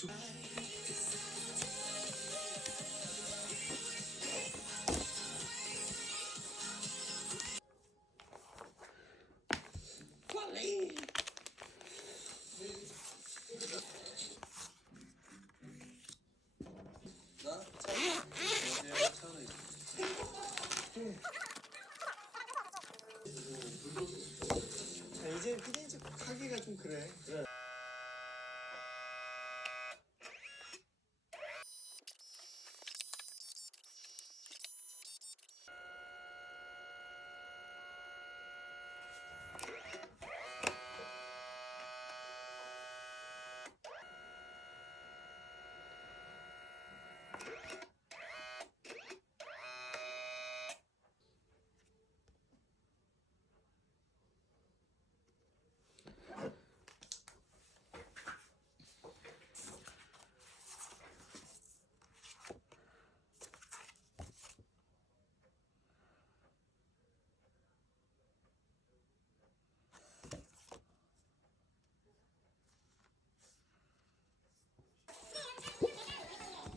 빨리. 나 차는 자, 이제 피디집 하기가 좀 그래.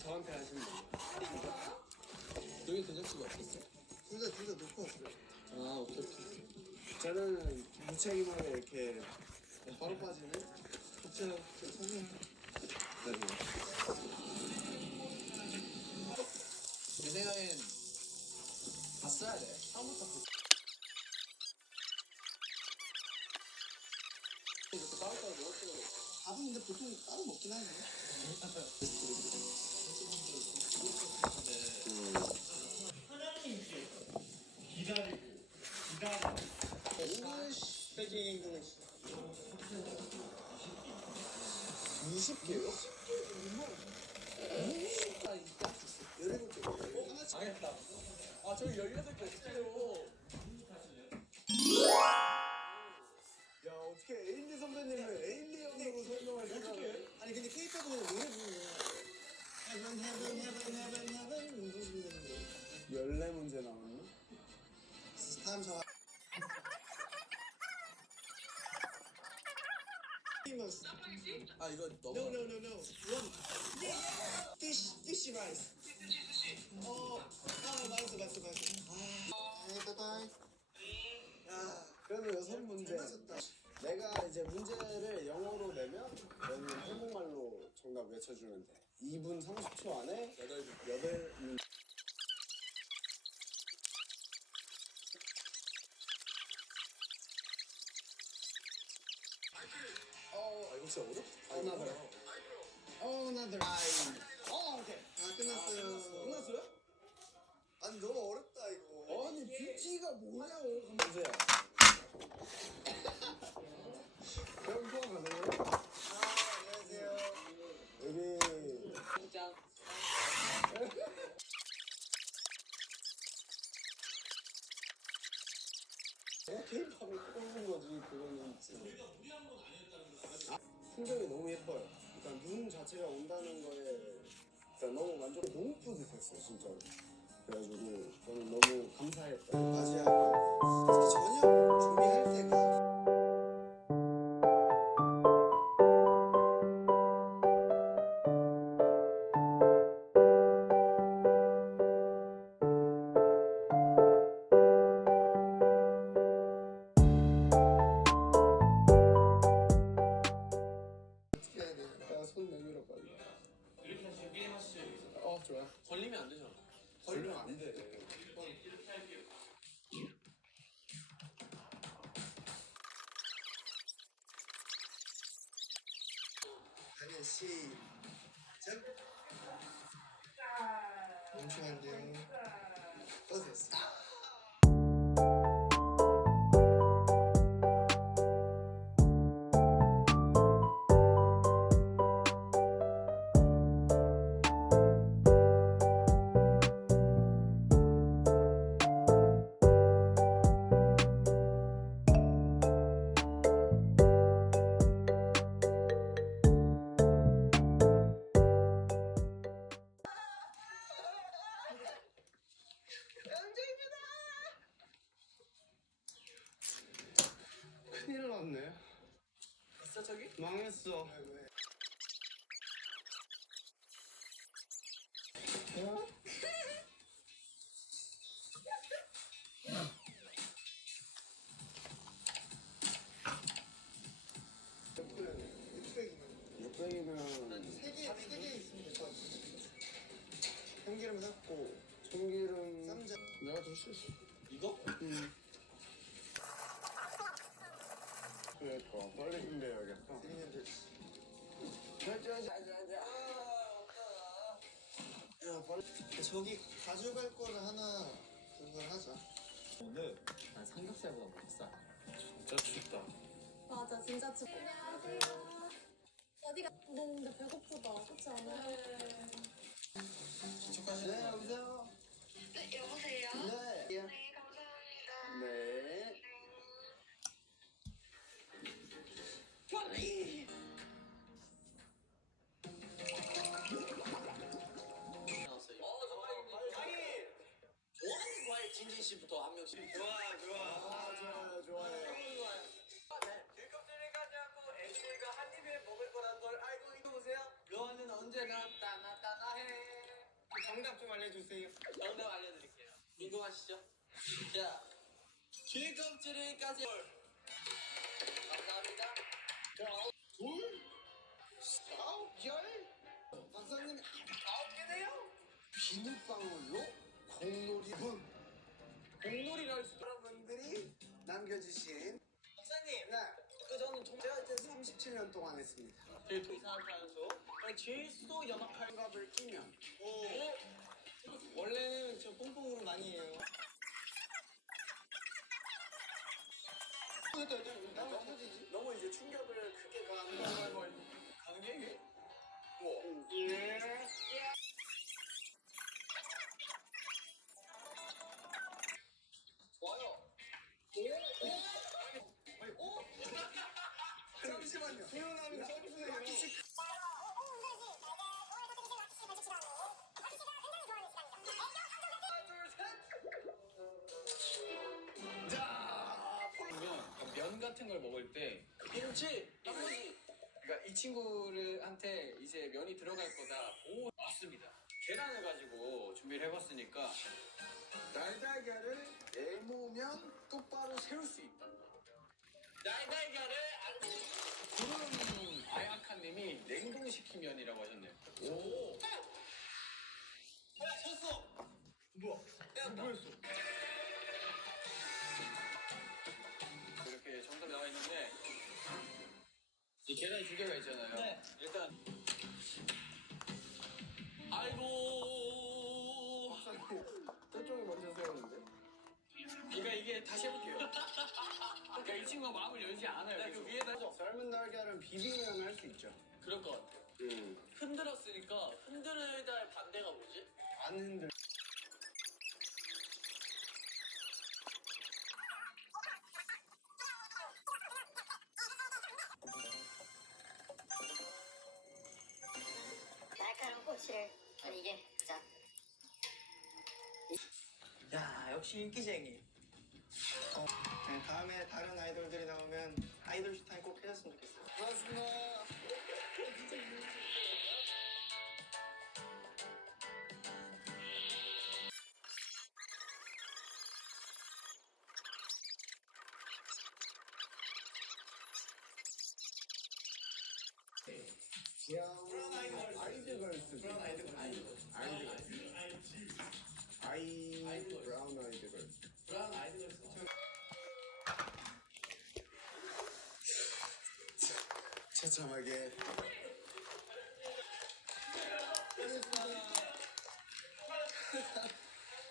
저한테 하시면 돼요. 여기 된장찌개 없었어? 둘 다 놓고 왔어요. 아, 오케이. 저는 무책임하게 이렇게 바로 빠지네. 진짜 괜찮아요. 내 생각엔 봤어야 돼. 처음부터 이렇게 따로따로 먹었어. 밥은 근데 보통 따로 먹긴 하네. 잉글리시 스피킹 잉글리시 20개요? 17개. 망했다. 아, 저기 18개 어떡해요. 야, 어떻게 에일리 선배님을 에일리 형으로 설명할 생각을. 어떡해? 아니, 근데 K-팝은 노래 부르는 Heaven 14문제 나왔나? 다음 저 famous. 아, 이거 너무. No. One. Fish rice. 맛있어. 바이바이. 야, 그러면 6문제. 내가 이제 문제를 영어로 내면 너는 한국말로 정답 외쳐주면 돼. 2분 30초 안에 8문. 이거 진짜 어렵다. Another eye. 오케이. 끝났어요. 끝났어요? 아니, 너무 어렵다, 이거. 아니, 뷰티가 뭐냐고. 문제야. 그럼 포함 가능해요? 안녕하세요. 여기. 짱. K-팝을 뽑는 거지, 그거는. 풍경이 너무 예뻐요. 그러니까 눈 자체가 온다는 거에 일단 너무 너무 뿌듯했어, 진짜로. 그래가지고 저는 너무 감사했다. 맞이하고 특히 저녁 준비할 때가 손 내밀어 빨리. 이렇게 하시면 게임 하시죠. 좋아. 걸리면 안 되잖아. 걸리면 안 돼. 이렇게 할게요. 하면 시작. 멈추면 또 됐어. 큰일 났네. 있어, 저기? 망했어. 이거? 그러니까 빨리 준비해야겠어. 야 빨리. 저기 가져갈 거를 하나 그걸 하자. 오늘 난 삼겹살보다 목살. 진짜 춥다. 맞아, 진짜 춥. 안녕하세요. 어디가? 근데 배고프다. 그렇지 않아요? 네 여보세요. 네, 여보세요? 네. 네, 감사합니다. 네. 빨리. 나왔어요. 정말 좋아하는 과일 진진 씨부터 한 명씩. 좋아. 아 좋아요 좋아요. 즐겁지를 가지고 애들과 한 입에 먹을 거란 걸 알고 있으세요? 너는 언제나 따나따나해. 정답 좀 알려주세요. 정답 알려드릴게요. 궁금하시죠? 자, 즐겁지를까지. 감사합니다. 둘, 아홉, 열. 박사님 9개네요. 비눗방울로 공놀이군. 공놀이를 할 수. 여러분들이 남겨주신 박사님, 네. 저는 제가 이제 37년 동안 했습니다. 저희 이산화탄소, 질소 염화칼. 장갑을 끼면 원래는 저 뽕뽕으로 많이 해요. 너무 이제 충격을 크게 가한 강경이? 좋아요. 잠시만요. 태어나는 점수예요. 그러면 면 같은 걸 먹을 때 김치, 단무지. 그러니까 이 친구한테 이제 면이 들어갈 거다. 오, 맞습니다. 계란을 가지고 준비를 해봤으니까 날달걀을 애모면 똑바로 세울 수 있다. 날달걀을 구름 아야카님이 냉동시킨 면이라고 하셨네요. 오. 쳤어. 뭐야? 빼앗다. 이렇게 정답이 나와 있는데 이 계란이 두 개가 있잖아요. 네. 일단 아이고 저쪽이 먼저 세우는데? 그러니까 이게 다시 해볼게요. 그러니까 이 친구가 마음을 열지 않아요. 네, 계속. 그 위에다 줘. 삶은 달걀은 비비면 할 수 있죠. 그럴 것 같아요. 흔들었으니까 흔들다 반대가 뭐지? 안 흔들. 날카로운 꼬치를 이게 자. 야, 역시 인기쟁이. 네, 다음에 다른 아이돌들이 나오면 아이돌 슈타임 꼭 해줬으면 좋겠어요. 고맙습니다. 브라운 아이드걸스. 브라운 아이드걸스. 브라운 아이드걸스. 브라운 아이들을 처참하게.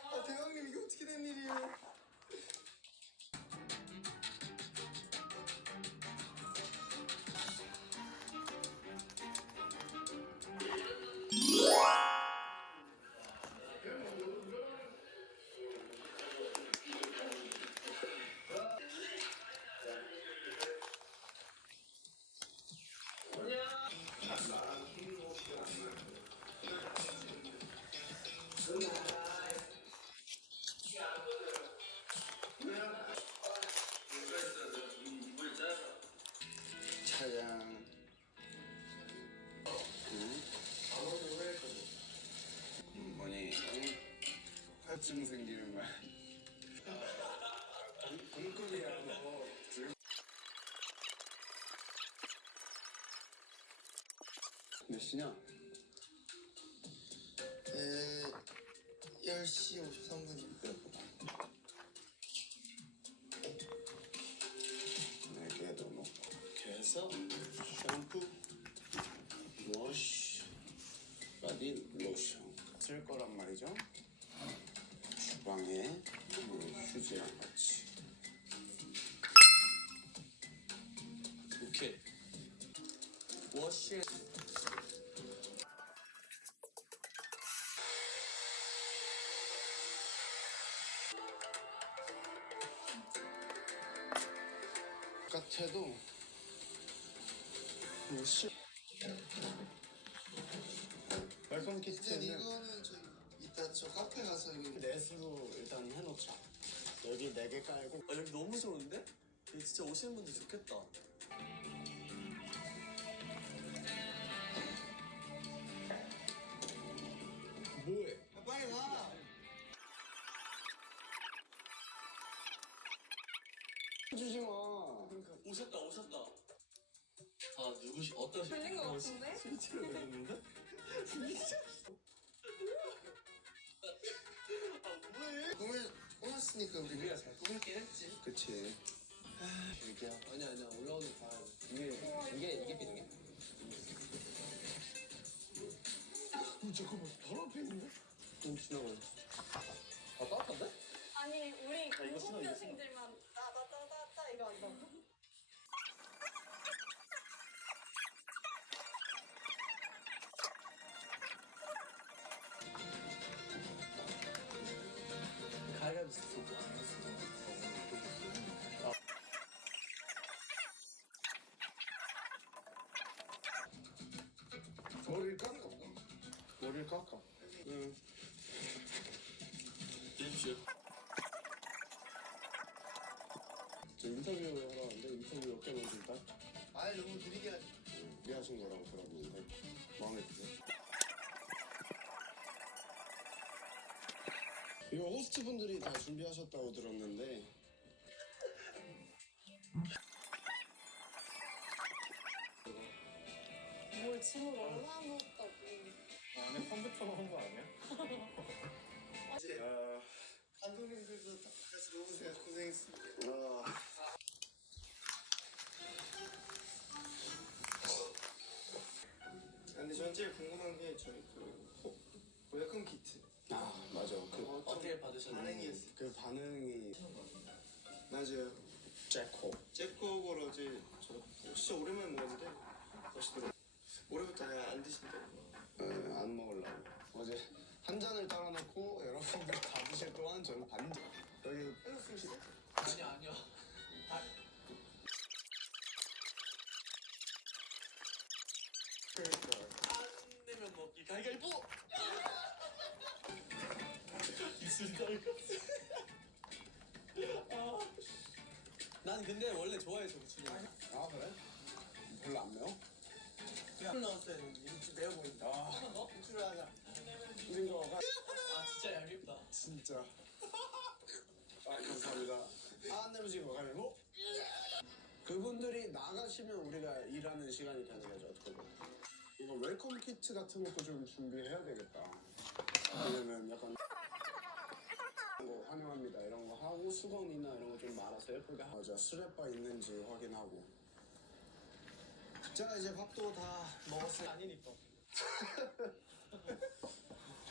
아, 대왕님 이게 어떻게 된 일이에요? 차장. 뭐니? 화증 생기는 거야. 꿈꾸이야 뭐. 몇 시냐? 10시 53분입니다. 있어. 샴푸, 워시, 바디 로션 쓸 거란 말이죠. 주방에 휴지랑 같이. 오케이. 워시. 바깥에도 시 웰컴 키트는 이거는 저 이따 저 카페 가서 이거 넷으로 일단 해놓자. 여기 4개 깔고. 아, 여기 너무 좋은데? 여기 진짜 오시는 분들 좋겠다. 뭐해? 빨리 가. 주지 마. 오셨다, 오셨다. 아, 누구시, 어떠시? 걸린 거 같은데? 실제로 되는데? 아, 뭐해? 꾸몄으니까 우리 우리가 잘 꾸몄긴 했지. 그치. 얘기야. 아니야, 올라오는 봐야 돼. 이게 비중이야? 잠깐만, 바로 앞에 있는데? 좀 지나가요. 아 따뜻한데? 아니 우리 이거 신어, 이거 고급여신들만 따다다다다 이거 한다고? 가위바위보 쓰고 안 했어. 머리를 깎아. 머리를 깎아. 응. 주십시오. 저 인터뷰 하러 왔는데 인터뷰 몇 개만 줄까? 아 너무 느리게 하지. 준비하신 거라고 들었는데 마음에 드세요? 이거 호스트 분들이 다 준비하셨다고 들었는데 뭘 짐을 얼마나 넣었다고? 안에 컴퓨터 넣은 거 아니야? 감독님들도 다 같이 오세요. 고생했습니다. 근데 전 제일 궁금한 게 저희 그 웰컴 키트 맞아 어떻게 받으셨나요? 반응이었어요. 그 반응이 맞아요. 잭호 잭코걸 어제 저 진짜 오랜만에 먹었는데 맛있더라고요. 올해부터 아예 안 드신다고. 안 먹으려고 어제 한 잔을 따라놓고 여러분들 다 드실 동안 저는 반 여기 헬로스시대? 아니요. 그러니까 안 내면 먹기 가위바위보! 입술이 떨렸어. 난 근데 원래 좋아해, 저 부추님. 아 그래? 별로 안 매워? 그냥 넣었어요. 입술 매워 보인다. 한번 더? 육수를 하자. 우린 거가 아, 진짜 얄밉다. 진짜 감사합니다. 안 내면 지금 가위바위보? 그분들이 나가시면 우리가 일하는 시간이 되는 거죠 어떻게 보면. 이거 웰컴 키트 같은 것도 좀 준비해야 되겠다. 왜냐면 약간 뭐 환영합니다 이런 거 하고 수건이나 이런 거 좀 말아서 예쁘게 하고 맞아 스레빠 있는지 확인하고. 자 이제 밥도 다 먹었어요. 아니니까.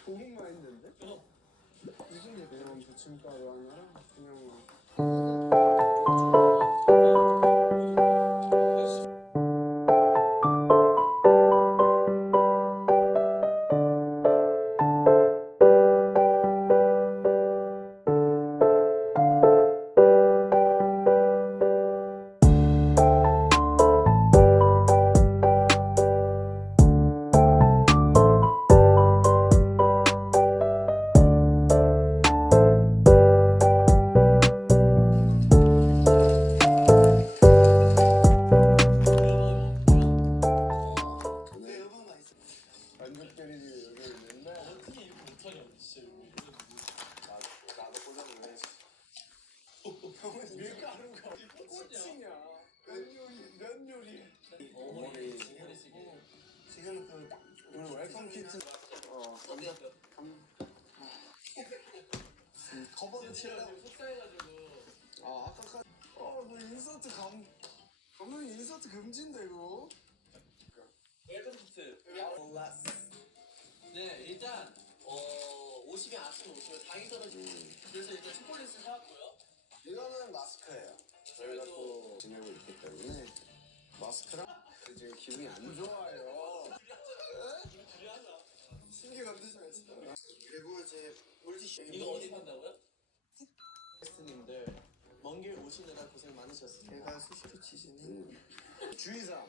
좋은 마인드인데? 무슨 얘기? 그냥 부침가루 하나랑 그냥 네 음악 맛있어. 반죽들이 여기 있는데 어떻게 이렇게 못하냐, 진짜. 나도 꽂아줘야지. 형은 밀가루가 꽃이냐? 면 요리. 어머니, 어머니. 지금 그 오늘 웰컴 키트. 어디 갔어요? 커버도 칠하고. 속상해가지고. 아까까지. 너 인서트 감독님 인서트 디저트 금지인데 이거. 웰컴투 네 일단 오시면 아침에 오시면 당이 떨어지고 그래서 일단 초콜릿을 사왔고요. 이거는 마스크예요. 저희가 또 지내고 있기 때문에 마스크랑 지금 기분이 안 좋아요. 신기 건드시면 진짜. 그리고 이제 물티슈. 이거 어디 판다고요? 게스트님들 먼 길 오시느라 고생 많으셨습니다. 걔가 수시로 지진이. 주의사항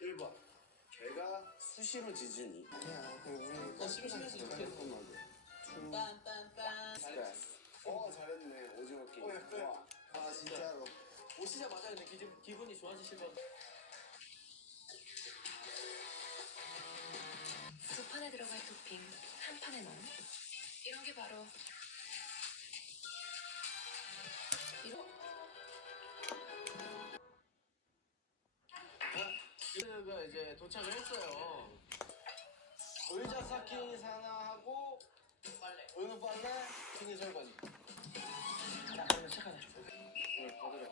1번. 걔가 수시로 지진이. 아니야. 그 우리 심심해서 좋겠어. 딴딴딴 잘했네. 오징어 게임. 와. 아 진짜로. 오시자마자 근데 기분이 좋아지실 것 같아요. 두 판에 들어갈 토핑 한 판에 넣어. 이런 게 바로 가 이제 도착을 했어요. 의자 쌓기 하나하고 빨래. 은우 빨래. 생일 설거지. 자, 그러면 시작하자. 오늘 받으러